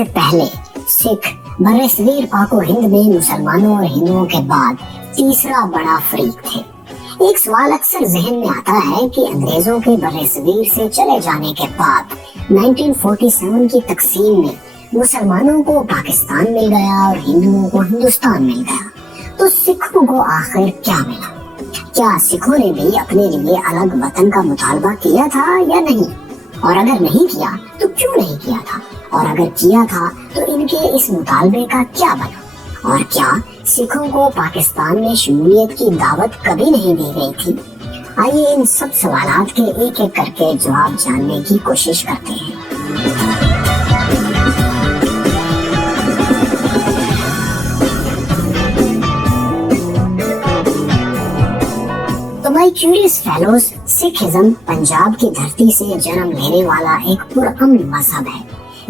से पहले सिख बरसगीर पाको हिंद में मुसलमानों और हिंदुओं के बाद तीसरा बड़ा फरीक थे। एक सवाल अक्सर जहन में आता है कि अंग्रेजों के बरसगीर से चले जाने के बाद 1947 की तकसीम में मुसलमानों को पाकिस्तान मिल गया और हिंदुओं को हिंदुस्तान मिल गया, तो सिखों को आखिर क्या मिला? क्या सिखों ने भी अपने लिए अलग वतन का मुतालबा किया था या नहीं? और अगर नहीं किया तो क्यों नहीं किया था? और अगर किया था तो इनके इस मुतालबे का क्या बना? और क्या सिखों को पाकिस्तान में शमूलियत की दावत कभी नहीं दी गई थी? आइए इन सब सवालात के एक एक करके जवाब जानने की कोशिश करते हैं। My curious fellows, Sikhism Punjab की धरती से जन्म लेने वाला एक पुरअमन मजहब है।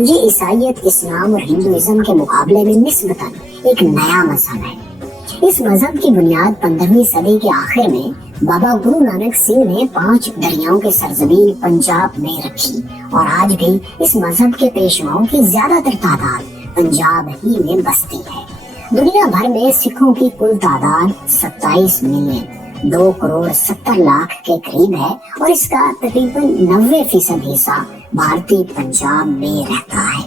ये ईसाइयत, इस्लाम और हिंदुइज्म के मुकाबले में निस्बतन एक नया मजहब है। इस मजहब की बुनियाद 15वीं सदी के आखिर में बाबा गुरु नानक सिंह ने 5 दरियाओं के सरजमीन पंजाब में रखी और आज भी इस मजहब के पेशवाओं की ज्यादातर तादाद पंजाब ही में बसती है। दुनिया भर में सिखों की कुल तादाद 27 मिलियन 2 करोड़ 70 लाख के करीब है और इसका तकरीबन 90% हिस्सा भारतीय पंजाब में रहता है।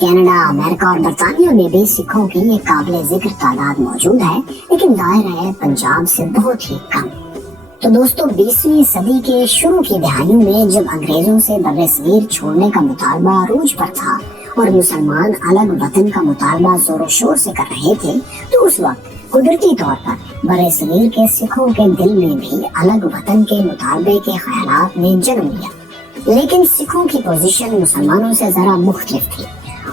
कनाडा, अमेरिका और बरतानिया में भी सिखों की एक काबिल जिक्र तादाद मौजूद है, लेकिन जाहिर है पंजाब से बहुत ही कम। तो दोस्तों, 20वीं सदी के शुरू की दहाइयों में जब अंग्रेजों से बरसगीर छोड़ने का मुतालबा अरूज पर था और मुसलमान अलग वतन का मुतालबा जोरों शोर से कर रहे थे, तो उस वक्त कुदरती तौर पर बरसगीर के सिखों के दिल में भी अलग वतन के मुतालबे के ख्यालात ने जन्म लिया। लेकिन सिखों की पोजीशन मुसलमानों से जरा मुख्तलिफ थी।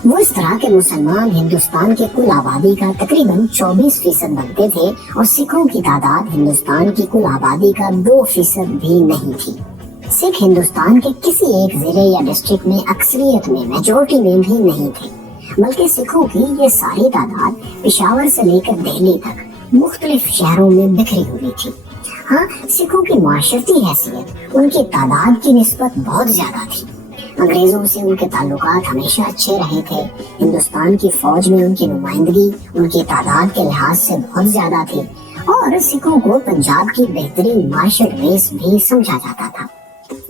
वो इस तरह के मुसलमान हिंदुस्तान के कुल आबादी का तकरीबन 24% बनते थे और सिखों की तादाद हिंदुस्तान की कुल आबादी का 2% भी नहीं थी। सिख हिंदुस्तान के किसी एक जिले या डिस्ट्रिक्ट में अक्सरियत में, मेजोरिटी में भी नहीं थे, बल्कि सिखों की ये सारी तादाद पेशावर से लेकर दिल्ली तक मुख्तलिफ शहरों में बिखरी हुई थी। हाँ, सिखों की माशरती हैसियत उनकी तादाद की निस्बत बहुत ज्यादा थी। अंग्रेजों से उनके ताल्लुकात हमेशा अच्छे रहे थे। हिंदुस्तान की फौज में उनकी नुमाइंदगी उनकी तादाद के लिहाज से बहुत ज्यादा थी और सिखों को पंजाब की बेहतरीन मार्शल रेस भी समझा जाता था।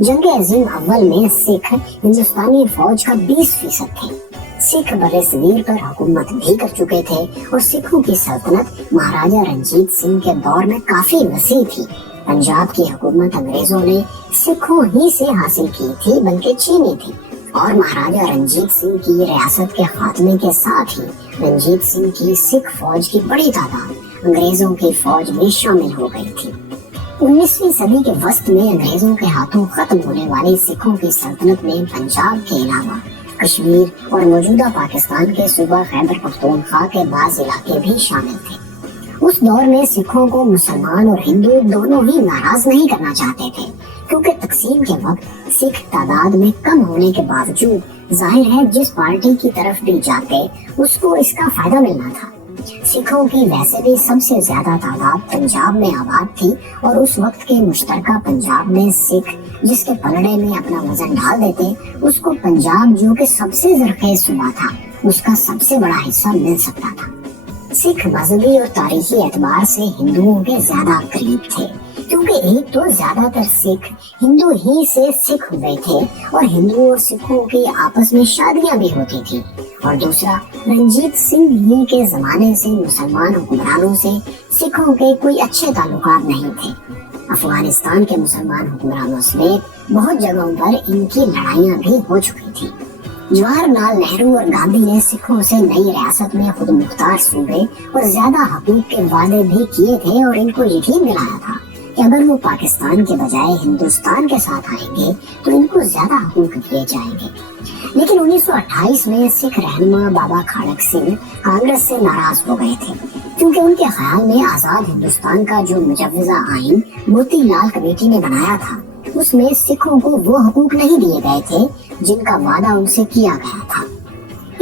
जंग अजीम अव्वल में सिख हिंदुस्तानी फौज का 20% थे। सिख बरसगीर पर हुकूमत भी कर चुके थे और सिखों की सल्तनत महाराजा रंजीत सिंह के दौर में काफी वसी थी। पंजाब की हुकूमत अंग्रेजों ने सिखों ही से हासिल की थी, बल्कि छीनी थी, और महाराजा रंजीत सिंह की रियासत के खात्मे के साथ ही रंजीत सिंह की सिख फौज की बड़ी तादाद अंग्रेजों की फौज में शामिल हो गई थी। 19वीं सदी के वस्त में अंग्रेजों के हाथों खत्म होने वाली सिखों की सल्तनत में पंजाब के अलावा कश्मीर और मौजूदा पाकिस्तान के सूबा खैबर पख्तूनख्वा के बाज़ इलाके भी शामिल थे। उस दौर में सिखों को मुसलमान और हिंदू दोनों ही नाराज नहीं करना चाहते थे, क्योंकि तकसीम के वक्त सिख तादाद में कम होने के बावजूद जाहिर है जिस पार्टी की तरफ भी जाते उसको इसका फायदा मिलना था। सिखों की वैसे भी सबसे ज्यादा तादाद पंजाब में आबाद थी और उस वक्त के मुश्तरका पंजाब में सिख जिसके पलड़े में अपना वजन डाल देते, उसको पंजाब जो कि सबसे जरखेज सूबा था उसका सबसे बड़ा हिस्सा मिल सकता था। सिख मजहबी और तारीखी एतबार से हिंदुओं के ज्यादा करीब थे, क्योंकि एक तो ज्यादातर सिख हिंदू ही से सिख हुए थे और हिंदुओं और सिखों की आपस में शादियां भी होती थी, और दूसरा रंजीत सिंह ही के जमाने से मुसलमान हुक्मरानों से सिखों के कोई अच्छे ताल्लुकात नहीं थे। अफगानिस्तान के मुसलमान हुक्मरानों समेत बहुत जगहों पर इनकी लड़ाइयां भी हो चुकी थी। जवाहरलाल नेहरू और गांधी ने सिखों से नई रियासत में खुद मुख्तार सूबे और ज्यादा हकूक के वादे भी किए थे और इनको यकीन दिलाया था कि अगर वो पाकिस्तान के बजाय हिंदुस्तान के साथ आएंगे तो इनको ज्यादा हकूक दिए जाएंगे। लेकिन 1928 में सिख रहनुमा बाबा खाड़क सिंह कांग्रेस से नाराज हो गए थे, क्योंकि उनके ख्याल में आजाद हिंदुस्तान का जो मुजव्वजा आइन मोतीलाल कमेटी ने बनाया था उसमें सिखों को वो हकूक नहीं दिए गए थे जिनका वादा उनसे किया गया था।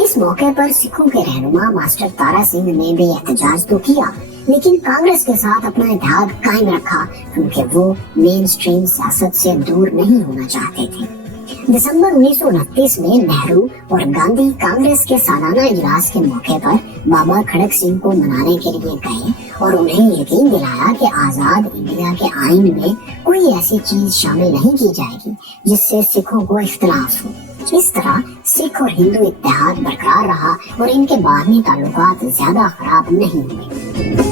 इस मौके पर सिखों के रहनुमा मास्टर तारा सिंह ने भी एहतजाज तो किया, लेकिन कांग्रेस के साथ अपना इत्तेहाद कायम रखा, क्योंकि वो मेन स्ट्रीम सियासत से दूर नहीं होना चाहते थे। दिसंबर 1929 में नेहरू और गांधी कांग्रेस के सालाना इजलास के मौके पर बाबा खड़क सिंह को मनाने के लिए गए और उन्हें यकीन दिलाया कि आजाद इंडिया के आइन में कोई ऐसी चीज शामिल नहीं की जाएगी जिससे सिखों को इख्तिलाफ हो। इस तरह सिख और हिंदू इत्तेहाद बरकरार रहा और इनके बाहमी ताल्लुकात ज्यादा खराब नहीं हुए।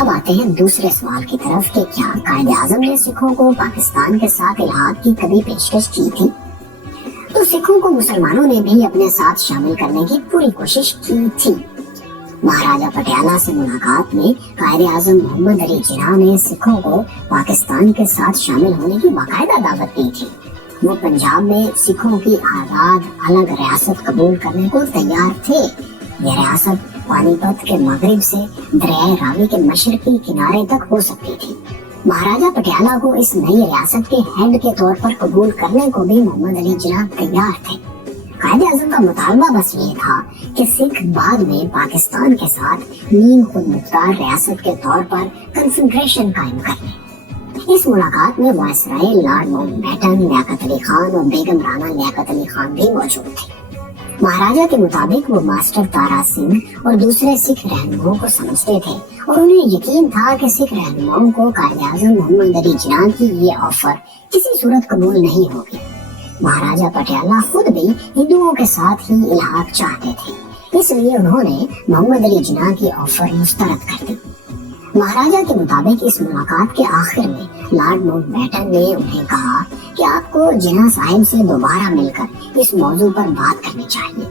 अब आते हैं दूसरे सवाल की तरफ कि क्या कायदे आजम ने सिखों को पाकिस्तान के साथ इल्हाक की कभी पेशकश की थी? तो सिखों को मुसलमानों ने भी अपने साथ शामिल करने की पूरी कोशिश की थी। महाराजा पटियाला से मुलाकात में कायदे आजम मोहम्मद अली जिन्ना ने सिखों को पाकिस्तान के साथ शामिल होने की बाकायदा दावत दी थी। वो पंजाब में सिखों की आजाद अलग रियासत कबूल करने को तैयार थे। यह रियासत पानीपत के मगरिब से दरियाए रावी के मशरकी किनारे तक हो सकती थी। महाराजा पटियाला को इस नई रियासत के हेड के तौर पर कबूल करने को भी मोहम्मद अली जिन्ना तैयार थे। कायदे आजम का मुतालबा बस ये था कि सिख बाद में पाकिस्तान के साथ नीम खुद मुख्तार रियासत के तौर पर कन्फेडरेशन कायम कर लें। इस मुलाकात में viceroy Lord Mountbatten, Liaquat Ali Khan और बेगम राना लियाकत अली खान भी मौजूद थे। महाराजा के मुताबिक वो मास्टर तारा सिंह और दूसरे सिख रहनुमाओं को समझते थे और उन्हें यकीन था कि सिख रहनुमाओं को कायदे आजम मोहम्मद अली जिन्ना की ये ऑफर किसी सूरत कबूल नहीं होगी। महाराजा पटियाला खुद भी हिंदुओं के साथ ही इल्हाक चाहते थे, इसलिए उन्होंने मोहम्मद अली जिन्ना की ऑफर मुस्तरद कर दी। महाराजा के मुताबिक इस मुलाकात के आखिर में लॉर्ड माउंटबेटन ने उन्हें कहा कि आपको जिन्ना साहिब से दोबारा मिलकर इस मौजू पर बात करनी चाहिए।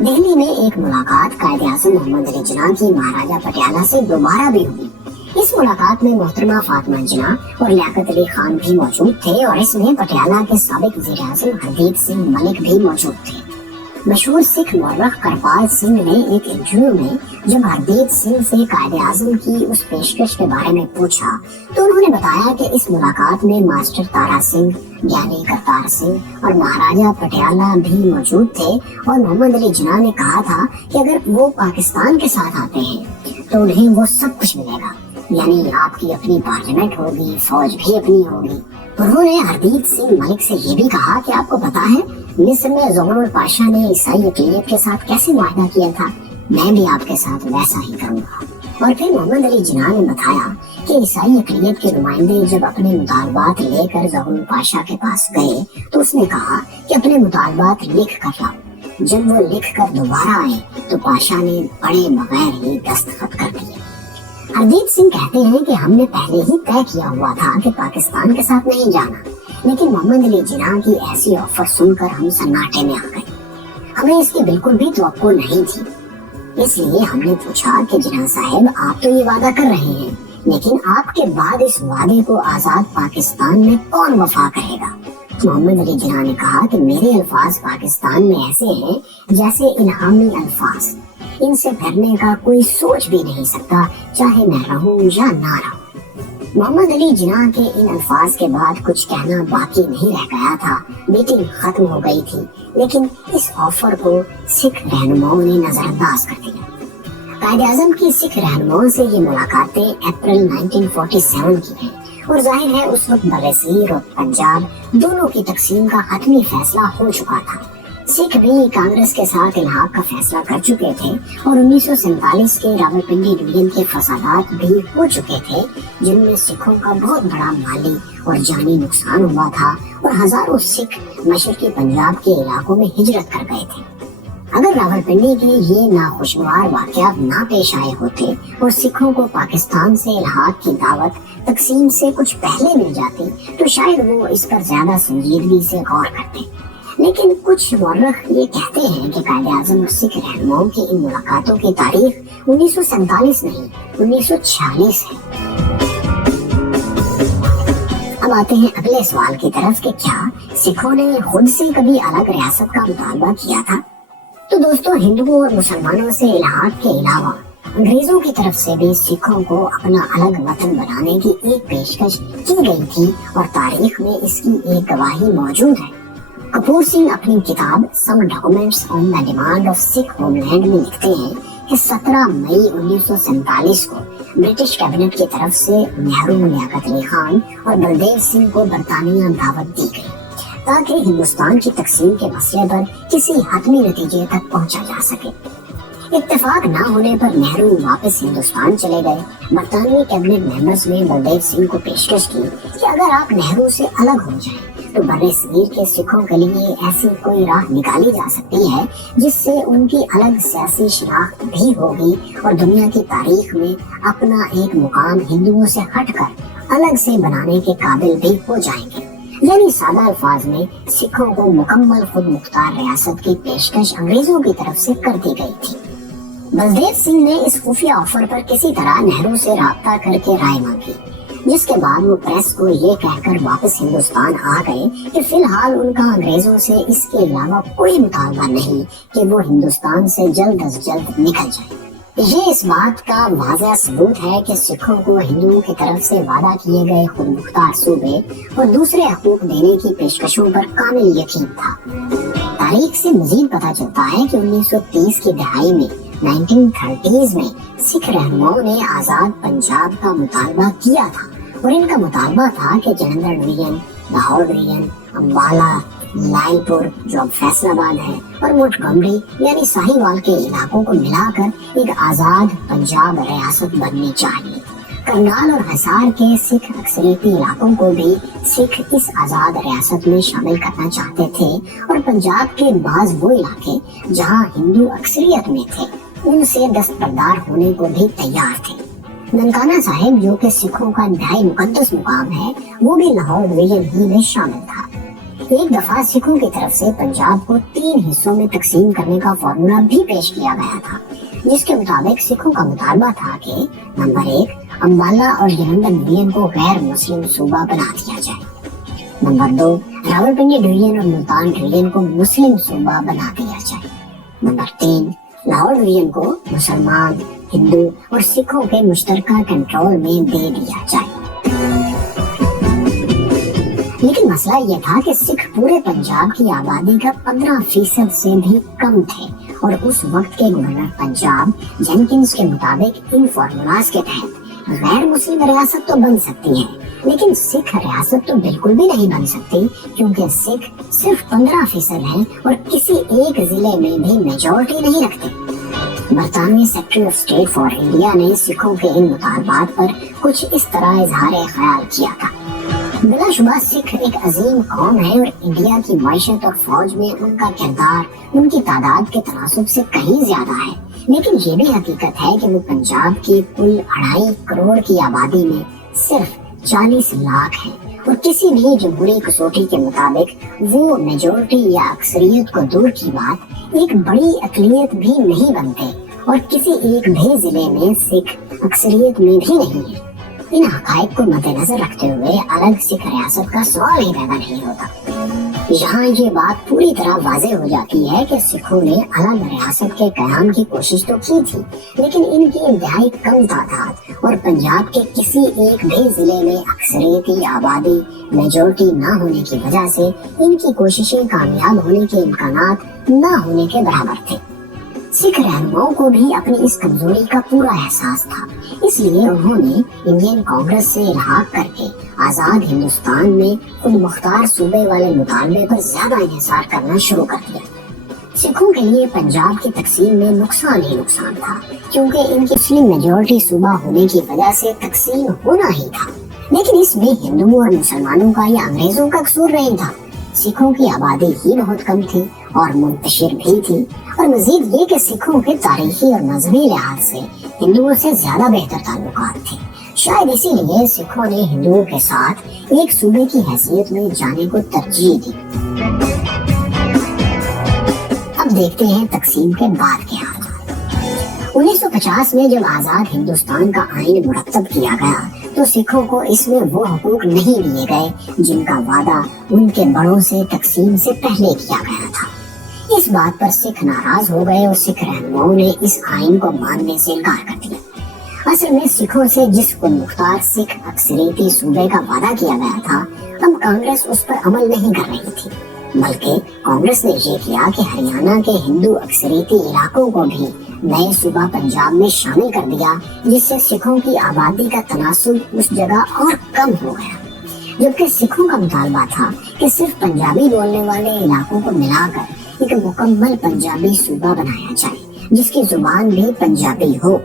दिल्ली में एक मुलाकात कायदे आज़म मोहम्मद अली जिन्ना की महाराजा पटियाला से दोबारा भी हुई। इस मुलाकात में मोहतरमा फातिमा जिन्ना और लियाकत अली खान भी मौजूद थे और इसमें पटियाला के साबिक वज़ीर आज़म हरदीप सिंह मलिक भी मौजूद थे। मशहूर सिख मौर्रख करपाल सिंह ने एक इंटरव्यू में जब हरदीप सिंह से कायदे आज़म की उस पेशकश के बारे में पूछा तो उन्होंने बताया कि इस मुलाकात में मास्टर तारा सिंह, ज्ञानी करतार सिंह और महाराजा पटियाला भी मौजूद थे और मोहम्मद अली जिन्ना ने कहा था कि अगर वो पाकिस्तान के साथ आते हैं तो उन्हें वो सब कुछ मिलेगा, यानी आपकी अपनी पार्लियामेंट होगी, फौज भी अपनी होगी। उन्होंने हरदीप सिंह मलिक से ये भी कहा कि आपको पता है मिस्र में ज़ुगनुल पाशा ने ईसाई अक़लियत के साथ कैसे मुआहदा किया था, मैं भी आपके साथ वैसा ही करूँगा। और फिर मोहम्मद अली जिन्ना ने बताया कि ईसाई अक़लियत के नुमाइंदे जब अपने मुतालबात लेकर ज़ुगनुल पाशा के पास गए तो उसने कहा कि अपने मुतालबात लिख कर लाओ। जब वो लिख कर दोबारा आए तो पाशा ने पढ़े बगैर ही दस्तखत कर दिए। हरदीप सिंह कहते हैं कि हमने पहले ही तय किया हुआ था कि पाकिस्तान के साथ नहीं जाना, लेकिन मोहम्मद अली जिन्ना की ऐसी ऑफर सुनकर हम सन्नाटे में आ गए। हमें इसकी बिल्कुल भी तवक्को नहीं थी, इसलिए हमने पूछा कि जिन्ना साहब आप तो ये वादा कर रहे हैं, लेकिन आपके बाद इस वादे को आजाद पाकिस्तान में कौन वफा करेगा? मोहम्मद अली जिन्ना ने कहा कि मेरे अल्फाज पाकिस्तान में ऐसे हैं जैसे इल्हामी अल्फाज, इनसे डरने का कोई सोच भी नहीं सकता, चाहे मैं रहूं या ना रहूं। मोहम्मद अली जिन्ना के इन अल्फाज के बाद कुछ कहना बाकी नहीं रह गया था। मीटिंग खत्म हो गई थी, लेकिन इस ऑफर को सिख रहनुमाओं ने नजरअंदाज कर दिया। कायदे आज़म की सिख रहनुमाओं से ये मुलाकातें अप्रैल 1947 की हैं और जाहिर है उस वक्त बरसीर और पंजाब दोनों की तकसीम का हतमी फैसला हो चुका था। सिख भी कांग्रेस के साथ इल्हाक का फैसला कर चुके थे और 1947 के रावलपिंडी डिवीजन के फसादात भी हो चुके थे, जिनमें सिखों का बहुत बड़ा माली और जानी नुकसान हुआ था और हजारों सिख मशरकी पंजाब के इलाकों में हिजरत कर गए थे। अगर रावलपिंडी के ये नाखुशगवार वाकयात ना पेश आए होते और सिखों को पाकिस्तान से इल्हाक की दावत तकसीम से कुछ पहले मिल जाती तो शायद वो इस पर ज्यादा संजीदगी से गौर करते। लेकिन कुछ मौर्रख ये कहते हैं कि कायदे आज़म और सिख रहनुमाओं की इन मुलाकातों की तारीख 1947 नहीं 1946 है। अब आते हैं अगले सवाल की तरफ कि क्या सिखों ने खुद से कभी अलग रियासत का मुतालबा किया था? तो दोस्तों, हिंदुओं और मुसलमानों से इल्हाक के अलावा अंग्रेजों की तरफ से भी सिखों को अपना अलग वतन बनाने की एक पेशकश की गई थी और तारीख में इसकी एक गवाही मौजूद है। कपूर सिंह अपनी किताब some documents on the demand of Sikh homeland में लिखते हैं کہ 17 مئی 1947 کو برٹش کیبنٹ کی طرف سے نہرو، لیاقت علی خان اور بلدیو سنگھ کو برطانیہ دعوت دی گئی تاکہ ہندوستان کی تقسیم کے مسئلے پر کسی حتمی نتیجے تک پہنچا جا سکے۔ اتفاق نہ ہونے پر نہرو واپس ہندوستان چلے گئے۔ برطانوی کیبنٹ ممبرز نے بلدیو سنگھ کو پیشکش کی کہ اگر آپ نہرو سے الگ ہو جائیں تو برِ صغیر کے سکھوں کے لیے ایسی کوئی راہ نکالی جا سکتی ہے جس سے ان کی الگ سیاسی شناخت بھی ہوگی اور دنیا کی تاریخ میں اپنا ایک مقام ہندوؤں سے ہٹ کر الگ سے بنانے کے قابل بھی ہو جائیں گے۔ یعنی سادہ الفاظ میں سکھوں کو مکمل خود مختار ریاست کی پیشکش انگریزوں کی طرف سے کر دی گئی تھی۔ بلدیو سنگھ نے اس خفیہ آفر پر کسی طرح نہرو سے رابطہ کر کے رائے مانگی، جس کے بعد وہ پریس کو یہ کہہ کر واپس ہندوستان آ گئے کہ فی الحال ان کا انگریزوں سے اس کے علاوہ کوئی مطالبہ نہیں کہ وہ ہندوستان سے جلد از جلد نکل جائیں۔ یہ اس بات کا واضح ثبوت ہے کہ سکھوں کو ہندوؤں کی طرف سے وعدہ کیے گئے خود مختار صوبے اور دوسرے حقوق دینے کی پیشکشوں پر کامل یقین تھا۔ تاریخ سے مزید پتہ چلتا ہے کہ 1930 کی دہائی میں 1930s میں سکھ رہنماؤں نے آزاد پنجاب کا مطالبہ کیا تھا اور ان کا مطالبہ تھا کہ Jalandhar division, Lahore division, Ambala, loyal پور جو اب فیصل آباد ہے اور مونٹگمری یعنی ساہیوال کے علاقوں کو ملا کر ایک آزاد پنجاب ریاست بننی چاہیے۔ کرنال اور حصار کے سکھ اکثریتی علاقوں کو بھی سکھ اس آزاد ریاست میں شامل کرنا چاہتے تھے اور پنجاب کے بعض وہ علاقے جہاں ہندو اکثریت میں تھے ان سے دستبردار ہونے کو بھی تیار تھے۔ ننکانہ صاحب جو کہ سکھوں کا انتہائی مقدس مقام ہے وہ بھی لاہور ڈویژن ہی میں شامل تھا۔ ایک دفعہ سکھوں کی طرف سے پنجاب کو 3 حصوں میں تقسیم کرنے کا فارمولا بھی پیش کیا گیا تھا، جس کے مطابق سکھوں کا مطالبہ تھا کہ نمبر 1 امبالہ اور جلندھر ڈویژن کو غیر مسلم صوبہ بنا دیا جائے، نمبر 2 راولپنڈی ڈویژن اور ملتان ڈویژن کو مسلم صوبہ بنا دیا جائے، نمبر 3 لاہور ڈویژن کو مسلمان، ہندو اور سکھوں کے مشترکہ کنٹرول میں دے دیا جائے۔ لیکن مسئلہ یہ تھا کہ سکھ پورے پنجاب کی آبادی کا 15% سے بھی کم تھے اور اس وقت کے گورنر پنجاب جینکنز کے مطابق ان فارمولاز کے تحت غیر مسلم ریاست تو بن سکتی ہے لیکن سکھ ریاست تو بالکل بھی نہیں بن سکتی، کیونکہ سکھ صرف 15% ہیں اور کسی ایک ضلع میں بھی میجورٹی نہیں رکھتے۔ برطانوی secretary of state for India نے سکھوں کے ان مطالبات پر کچھ اس طرح اظہار خیال کیا تھا: بلا شبہ سکھ ایک عظیم قوم ہے اور انڈیا کی معیشت اور فوج میں ان کا کردار ان کی تعداد کے تناسب سے کہیں زیادہ ہے، لیکن یہ بھی حقیقت ہے کہ وہ پنجاب کی کل 2.5 کروڑ کی آبادی میں صرف 40 لاکھ ہیں اور کسی بھی جمہوری کسوٹی کے مطابق وہ میجورٹی یا اکثریت کو دور کی بات ایک بڑی اقلیت بھی نہیں بنتے اور کسی ایک بھی ضلع میں سکھ اکثریت میں بھی نہیں ہے۔ ان حقائق کو مد نظر رکھتے ہوئے الگ سکھ ریاست کا سوال ہی پیدا نہیں ہوتا۔ یہاں یہ بات پوری طرح واضح ہو جاتی ہے کہ سکھوں نے الگ ریاست کے قیام کی کوشش تو کی تھی، لیکن ان کی انتہائی کم تعداد اور پنجاب کے کسی ایک بھی ضلع میں اکثریتی آبادی میجورٹی نہ ہونے کی وجہ سے ان کی کوششیں کامیاب ہونے کے امکانات نہ ہونے کے برابر تھے۔ سکھ رہنماؤں کو بھی اپنی اس کمزوری کا پورا احساس تھا، اس لیے انہوں نے انڈین کانگریس سے الحاق کر کے آزاد ہندوستان میں خود مختار صوبے والے مطالبے پر زیادہ انحصار کرنا شروع کر دیا۔ سکھوں کے لیے پنجاب کی تقسیم میں نقصان ہی نقصان تھا، کیونکہ ان کی مسلم میجورٹی صوبہ ہونے کی وجہ سے تقسیم ہونا ہی تھا، لیکن اس میں ہندوؤں اور مسلمانوں کا یا انگریزوں کا قصور نہیں تھا۔ سکھوں کی آبادی ہی بہت کم تھی اور منتشر بھی تھی، اور مزید یہ کہ سکھوں کے تاریخی اور مذہبی لحاظ سے ہندوؤں سے زیادہ بہتر تعلقات تھے۔ شاید اسی لیے سکھوں نے ہندوؤں کے ساتھ ایک صوبے کی حیثیت میں جانے کو ترجیح دی۔ اب دیکھتے ہیں تقسیم کے بعد کے حالات۔ 1950 میں جب آزاد ہندوستان کا آئین مرتب کیا گیا تو سکھوں کو اس میں وہ حقوق نہیں دیے گئے جن کا وعدہ ان کے بڑوں سے تقسیم سے پہلے کیا گیا تھا۔ اس بات پر سکھ ناراض ہو گئے اور سکھ رہنماؤں نے اس آئین کو ماننے سے انکار کر دیا۔ اصل میں سکھوں سے جس خود مختار سکھ اکثریتی صوبے کا وعدہ کیا گیا تھا، اب کانگریس اس پر عمل نہیں کر رہی تھی۔ बल्कि कांग्रेस ने ये किया कि हरियाणा के हिंदू अक्सरियती इलाकों को भी नए सूबा पंजाब में शामिल कर दिया, जिससे सिखों की आबादी का तनासुब उस जगह और कम हो गया। जबकि सिखों का मुतालबा था कि सिर्फ पंजाबी बोलने वाले इलाकों को मिलाकर एक मुकम्मल पंजाबी सूबा बनाया जाए, जिसकी जुबान भी पंजाबी हो।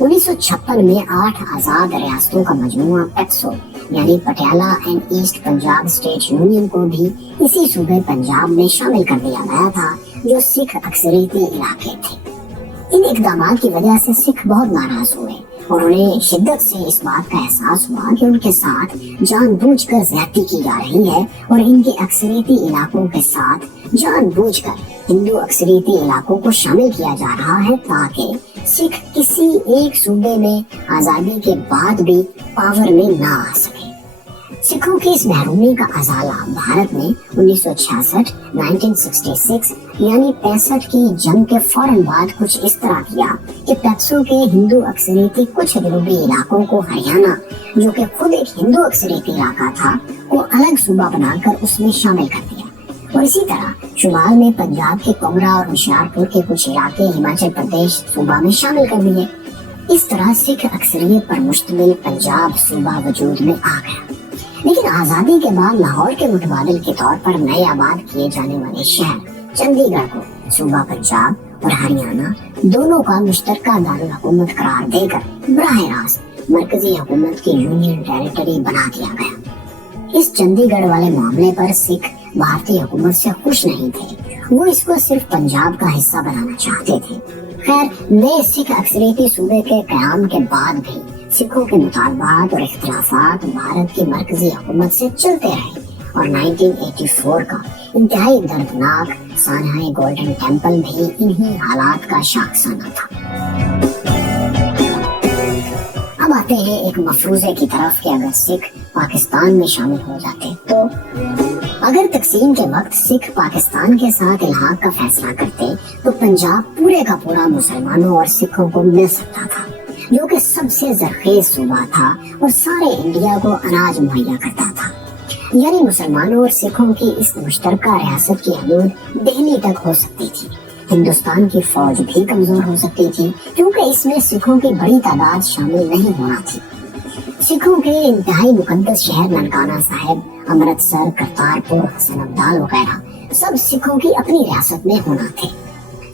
1956 में 8 आजाद रियासतों का मजमूआ पैक्सो यानी Patiala and east Punjab state union को भी इसी सूबे पंजाब में शामिल कर दिया गया था, जो सिख अक्सरियती इलाके थे। इन इकदामात की वजह से सिख बहुत नाराज हुए और उन्हें शिद्दत से इस बात का एहसास हुआ कि उनके साथ जानबूझकर ज्यादती की जा रही है और इनके अक्सरियती इलाकों के साथ जानबूझकर हिंदू अक्सरियती इलाकों को शामिल किया जा रहा है, ताकि सिख किसी एक सूबे में आजादी के बाद भी पावर में ना आ सके। सिखों की इस महरूमी का अजाला भारत ने 1966, 1966 यानी 65 की जंग के फौरन बाद कुछ इस तरह किया कि पैक्सो के हिंदू अक्सरियती कुछ जनूबी इलाकों को हरियाणा, जो कि खुद एक हिंदू अक्सरियती इलाका था, को अलग सूबा बनाकर उसमें शामिल कर दिया। और इसी तरह शुमाल में पंजाब के कोमरा और होशियारपुर के कुछ इलाके हिमाचल प्रदेश सूबा में शामिल कर दिए। इस तरह सिख अक्सरियत पर मुश्तमिल पंजाब सूबा वजूद में आ गया। लेकिन आजादी के बाद लाहौर के मुतबादिल के तौर पर नए आबाद किए जाने वाले शहर चंडीगढ़ को सूबा पंजाब और हरियाणा दोनों का मुश्तरका दारुल हुकूमत करार देकर बराह रास्त मरकजी हुकूमत की यूनियन टेरिटरी बना दिया गया। इस चंडीगढ़ वाले मामले पर सिख भारतीय हुकूमत से खुश नहीं थे, वो इसको सिर्फ पंजाब का हिस्सा बनाना चाहते थे। खैर, नए सिख अक्सरियती सूबे के क़याम के बाद भी सिखों के मुतालबात और इख्तिलाफात भारत की मरकजी हुकूमत से चलते रहे और 1984 का इंतहाई दर्दनाक सानहाई गोल्डन टेम्पल भी इन्हीं हालात का शाखसाना था। अब आते हैं एक मफरूजे की तरफ कि अगर सिख पाकिस्तान में शामिल हो जाते तो अगर तकसीम के वक्त सिख पाकिस्तान के साथ इल्हाक का फैसला करते तो पंजाब पूरे का पूरा मुसलमानों और सिखों को मिल सकता था, जो कि सबसे जरखेज सूबा था और सारे इंडिया को अनाज मुहैया करता था। यानी मुसलमानों और सिखों की इस मुश्तरका रियासत की हदूद दिल्ली तक हो सकती थी। हिंदुस्तान की फौज भी कमजोर हो सकती थी, क्योंकि इसमें सिखों की बड़ी तादाद शामिल नहीं होना थी। सिखों के इंतहाई मुकद्दस शहर ननकाना साहिब, अमृतसर, करतारपुर, हसन अब्दाल वगैरह सब सिखों की अपनी रियासत में होना थे।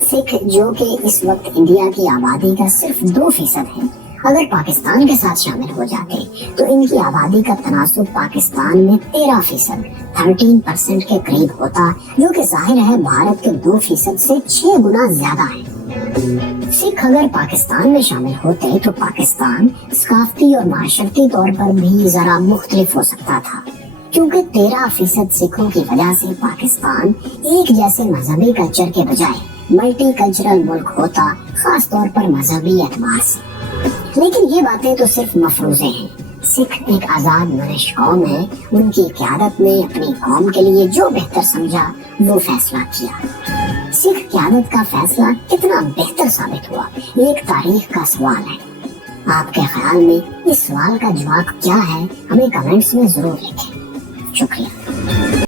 सिख, जो कि इस वक्त इंडिया की आबादी का सिर्फ 2% है, अगर पाकिस्तान के साथ शामिल हो जाते तो इनकी आबादी का तनासुब पाकिस्तान में 13%, 13% के करीब होता, जो कि जाहिर है भारत के 2% से 6 गुना ज्यादा है। सिख अगर पाकिस्तान में शामिल होते तो पाकिस्तान सकाफती और माशरती तौर पर भी जरा मुख्तलिफ हो सकता था, क्योंकि 13% सिखों की वजह से पाकिस्तान एक जैसे मजहबी कल्चर के बजाय मल्टी कल्चरल मुल्क होता, खास तौर पर मजहबी एतबार से। लेकिन ये बातें तो सिर्फ मफरूजे हैं। सिख एक आजाद मनुष्य कौम है, उनकी क़यादत ने अपनी कौम के लिए जो बेहतर समझा वो फैसला किया। सिख क़यादत का फैसला कितना बेहतर साबित हुआ, ये एक तारीख का सवाल है। आपके ख्याल में इस सवाल का जवाब क्या है, हमें कमेंट्स में जरूर लिखें। शुक्रिया।